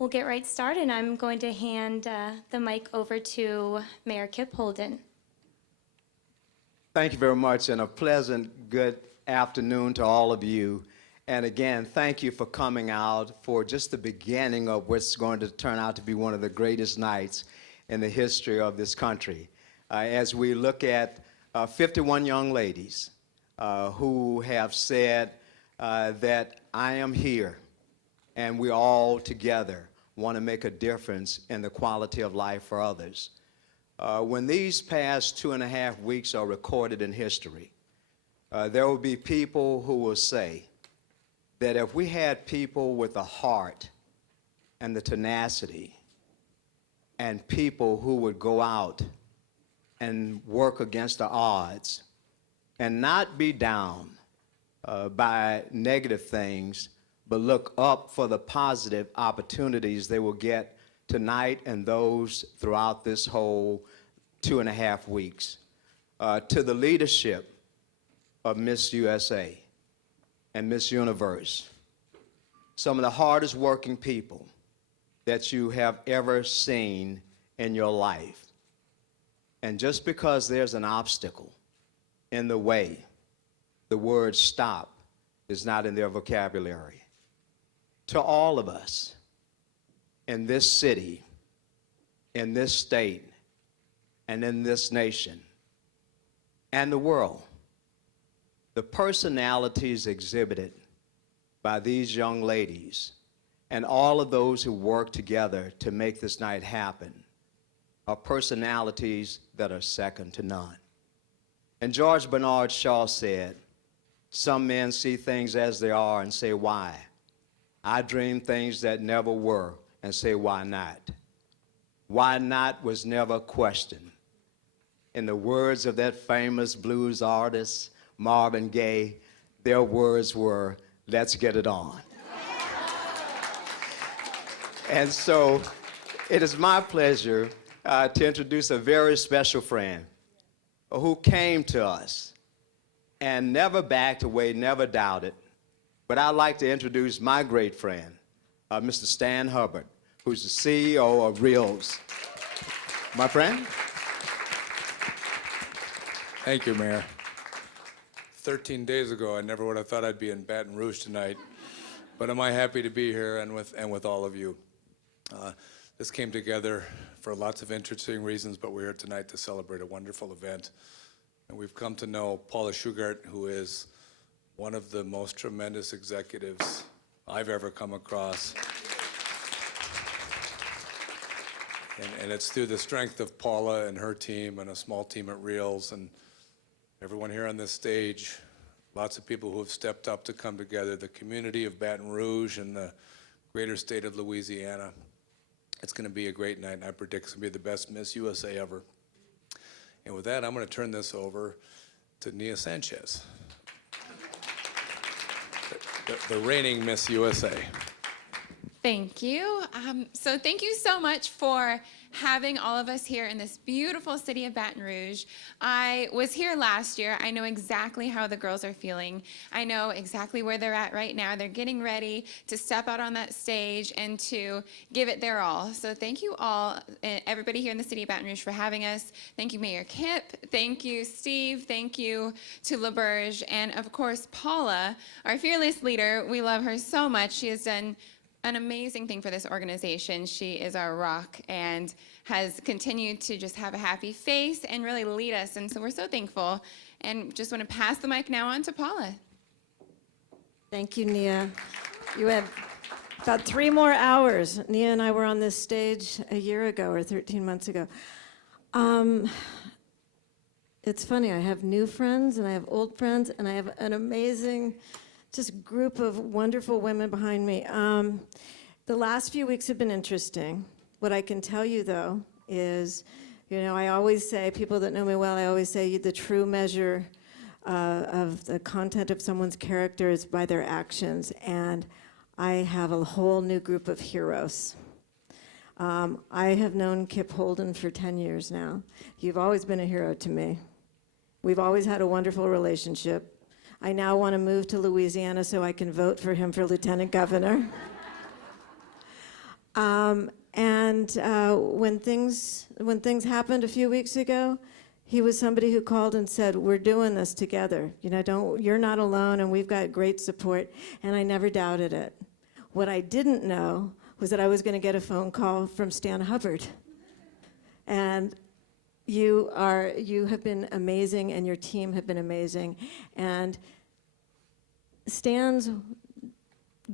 We'll get right started. I'm going to hand the mic over to Mayor Kip Holden. Thank you very much, and a pleasant good afternoon to all of you. And again, thank you for coming out for just the beginning of what's going to turn out to be one of the greatest nights in the history of this country. As we look at 51 young ladies who have said that I am here, and we all together want to make a difference in the quality of life for others. When these past 2.5 weeks are recorded in history, there will be people who will say that if we had people with the heart and the tenacity and people who would go out and work against the odds and not be down by negative things, but look up for the positive opportunities they will get tonight and those throughout this whole 2.5 weeks. To the leadership of Miss USA and Miss Universe, some of the hardest working people that you have ever seen in your life. And just because there's an obstacle in the way, the word stop is not in their vocabulary. To all of us in this city, in this state, and in this nation, and the world, the personalities exhibited by these young ladies and all of those who work together to make this night happen are personalities that are second to none. And George Bernard Shaw said, "Some men see things as they are and say, why? I dream things that never were and say, why not?" Why not was never questioned. In the words of that famous blues artist, Marvin Gaye, their words were, "Let's get it on." And so it is my pleasure to introduce a very special friend who came to us and never backed away, never doubted. But I'd like to introduce my great friend, Mr. Stan Hubbard, who's the CEO of Reels. My friend? Thank you, Mayor. 13 days ago, I never would have thought I'd be in Baton Rouge tonight, but am I happy to be here and with all of you. This came together for lots of interesting reasons, but we're here tonight to celebrate a wonderful event. And we've come to know Paula Shugart, who is one of the most tremendous executives I've ever come across. And it's through the strength of Paula and her team and a small team at Reels and everyone here on this stage, lots of people who have stepped up to come together, the community of Baton Rouge and the greater state of Louisiana. It's going to be a great night, and I predict it's going to be the best Miss USA ever. And with that, I'm going to turn this over to Nia Sanchez, the reigning Miss USA. Thank you. So thank you so much for having all of us here in this beautiful city of Baton Rouge. I was here last year. I know exactly how the girls are feeling. I know exactly where they're at right now. They're getting ready to step out on that stage and to give it their all. So thank you all, everybody here in the city of Baton Rouge, for having us. Thank you, Mayor Kip. Thank you, Steve. Thank you to LaBerge. And of course, Paula, our fearless leader. We love her so much. She has done an amazing thing for this organization. She is our rock and has continued to just have a happy face and really lead us. And so we're so thankful. And just want to pass the mic now on to Paula. Thank you, Nia. You have about 3 more hours. Nia and I were on this stage a year ago or 13 months ago. It's funny, I have new friends and I have old friends and I have an amazing just group of wonderful women behind me. The last few weeks have been interesting. What I can tell you, though, is, I always say, people that know me well, I always say the true measure of the content of someone's character is by their actions, and I have a whole new group of heroes. I have known Kip Holden for 10 years now. You've always been a hero to me. We've always had a wonderful relationship. I now want to move to Louisiana so I can vote for him for lieutenant governor. When things happened a few weeks ago, he was somebody who called and said, "We're doing this together. You're not alone, and we've got great support." And I never doubted it. What I didn't know was that I was going to get a phone call from Stan Hubbard. And you have been amazing, and your team have been amazing. And Stan's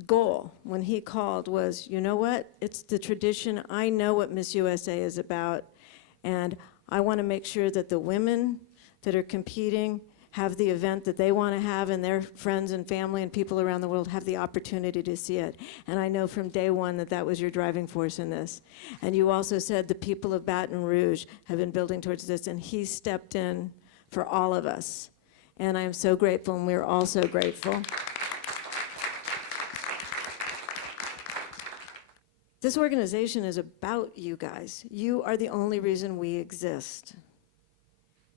goal when he called was, you know what? It's the tradition. I know what Miss USA is about, and I want to make sure that the women that are competing have the event that they want to have, and their friends and family and people around the world have the opportunity to see it. And I know from day one that that was your driving force in this. And you also said the people of Baton Rouge have been building towards this, and he stepped in for all of us. And I am so grateful, and we're all so grateful. This organization is about you guys. You are the only reason we exist.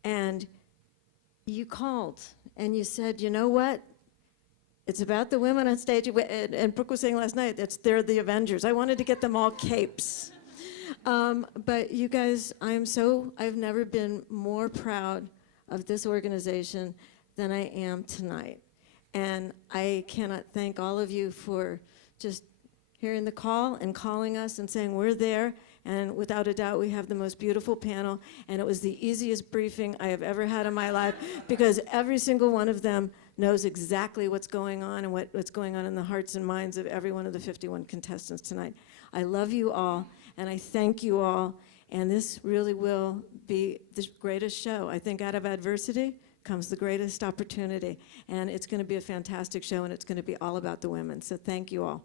And you called and you said, you know what? It's about the women on stage. And Brooke was saying last night, they're the Avengers. I wanted to get them all capes. But you guys, I've never been more proud of this organization than I am tonight. And I cannot thank all of you for just hearing the call and calling us and saying we're there. And without a doubt, we have the most beautiful panel. And it was the easiest briefing I have ever had in my life, because every single one of them knows exactly what's going on and what's going on in the hearts and minds of every one of the 51 contestants tonight. I love you all, and I thank you all. And this really will be the greatest show. I think out of adversity comes the greatest opportunity. And it's going to be a fantastic show, and it's going to be all about the women. So thank you all.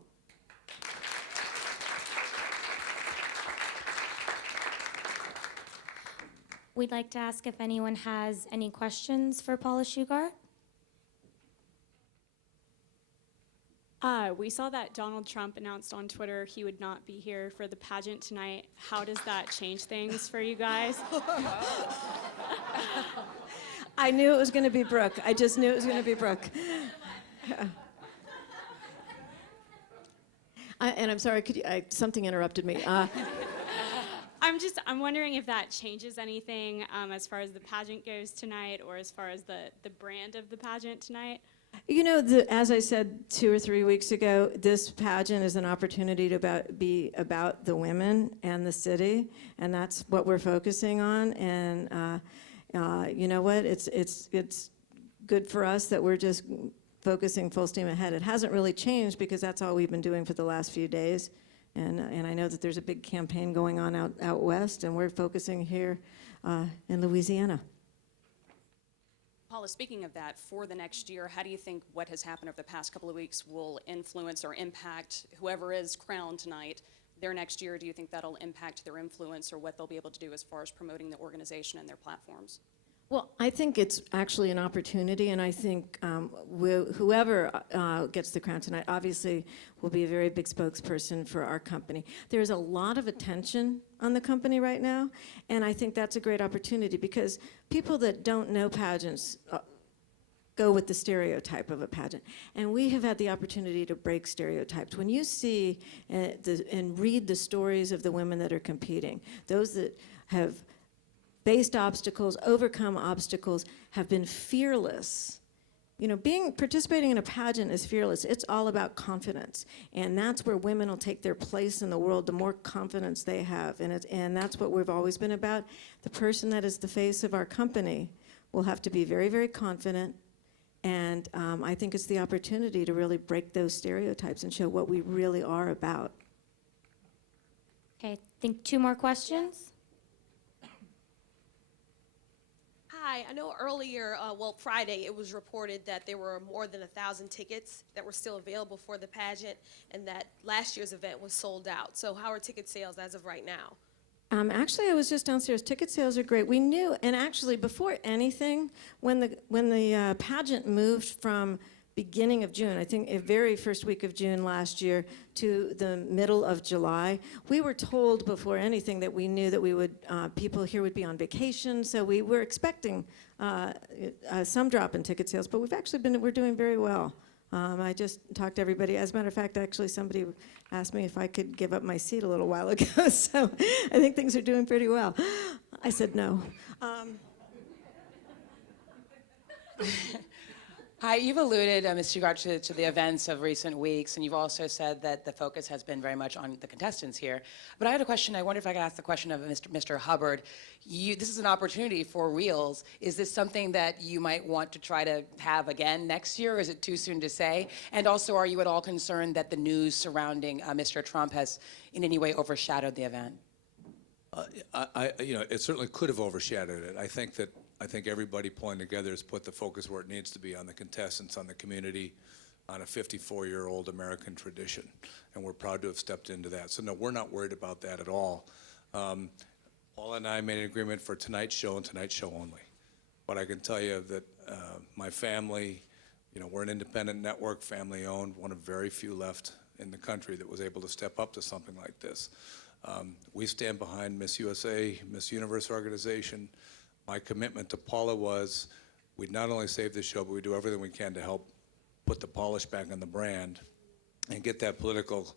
We'd like to ask if anyone has any questions for Paula Shugart. We saw that Donald Trump announced on Twitter he would not be here for the pageant tonight. How does that change things for you guys? I knew it was going to be Brooke. I just knew it was going to be Brooke. And I'm sorry, something interrupted me. I'm wondering if that changes anything as far as the pageant goes tonight, or as far as the brand of the pageant tonight. You know, as I said 2 or 3 weeks ago, this pageant is an opportunity to be about the women and the city, and that's what we're focusing on. And you know what? It's good for us that we're just focusing full steam ahead. It hasn't really changed, because that's all we've been doing for the last few days. And I know that there's a big campaign going on out west, and we're focusing here in Louisiana. Paula, speaking of that, for the next year, how do you think what has happened over the past couple of weeks will influence or impact whoever is crowned tonight, their next year? Do you think that'll impact their influence or what they'll be able to do as far as promoting the organization and their platforms? Well, I think it's actually an opportunity, and I think whoever gets the crown tonight obviously will be a very big spokesperson for our company. There's a lot of attention on the company right now, and I think that's a great opportunity, because people that don't know pageants go with the stereotype of a pageant. And we have had the opportunity to break stereotypes. When you see and read the stories of the women that are competing, those that have faced obstacles, overcome obstacles, have been fearless. You know, participating in a pageant is fearless. It's all about confidence, and that's where women will take their place in the world. The more confidence they have, and that's what we've always been about. The person that is the face of our company will have to be very, very confident, and I think it's the opportunity to really break those stereotypes and show what we really are about. Okay, I think 2 more questions. Hi, I know earlier, Friday, it was reported that there were more than 1,000 tickets that were still available for the pageant, and that last year's event was sold out. So how are ticket sales as of right now? Actually, I was just downstairs. Ticket sales are great. We knew, and actually, before anything, when the pageant moved from beginning of June, I think the very first week of June last year, to the middle of July, we were told before anything that we knew that people here would be on vacation, so we were expecting some drop in ticket sales, but we're doing very well I just talked to everybody. As a matter of fact, actually, somebody asked me if I could give up my seat a little while ago, so I think things are doing pretty well. I said no. Hi, you've alluded, Ms. Shugart, to the events of recent weeks, and you've also said that the focus has been very much on the contestants here. But I had a question. I wonder if I could ask the question of Mr. Hubbard. This is an opportunity for Reels. Is this something that you might want to try to have again next year, or is it too soon to say? And also, are you at all concerned that the news surrounding Mr. Trump has in any way overshadowed the event? It certainly could have overshadowed it. I think everybody pulling together has put the focus where it needs to be, on the contestants, on the community, on a 54-year-old American tradition, and we're proud to have stepped into that. So no, we're not worried about that at all. Paula and I made an agreement for tonight's show and tonight's show only. But I can tell you that my family, we're an independent network, family-owned, one of very few left in the country that was able to step up to something like this. We stand behind Miss USA, Miss Universe organization. My commitment to Paula was we'd not only save the show, but we'd do everything we can to help put the polish back on the brand and get that political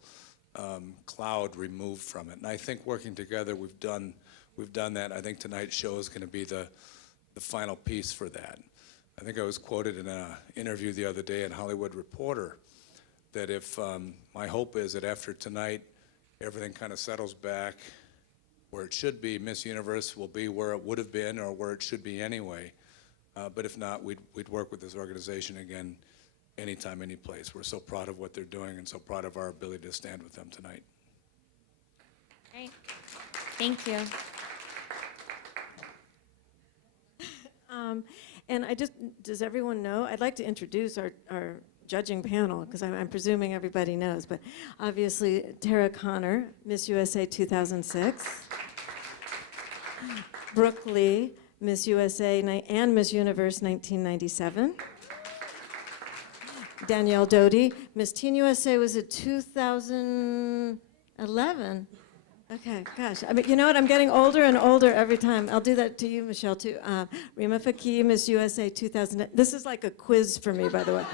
cloud removed from it. And I think working together, we've done that. I think tonight's show is going to be the final piece for that. I think I was quoted in an interview the other day in Hollywood Reporter that if my hope is that after tonight, everything kind of settles back where it should be. Miss Universe will be where it would have been or where it should be anyway. But if not, we'd work with this organization again anytime, any place. We're so proud of what they're doing and so proud of our ability to stand with them tonight. Great. Thank you. And does everyone know? I'd like to introduce our judging panel, because I'm presuming everybody knows, but obviously Tara Connor, Miss USA 2006. Brooke Lee, Miss USA and Miss Universe 1997. Danielle Doty, Miss Teen USA was it 2011? Okay, gosh. I mean, you know what? I'm getting older and older every time. I'll do that to you, Michelle, too. Rima Fakih, Miss USA 2000. This is like a quiz for me, by the way.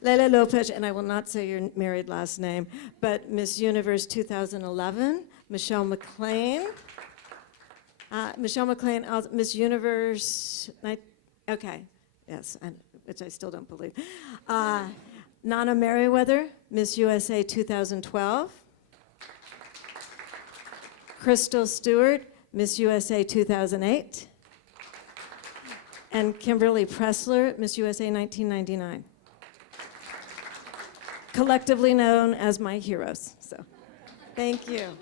Leila Lopez, and I will not say your married last name, but Miss Universe 2011, Michelle McLean. Miss Universe, okay, yes, which I still don't believe. Nana Merriweather, Miss USA 2012. Crystal Stewart, Miss USA 2008. And Kimberly Pressler, Miss USA 1999. Collectively known as my heroes. So, thank you.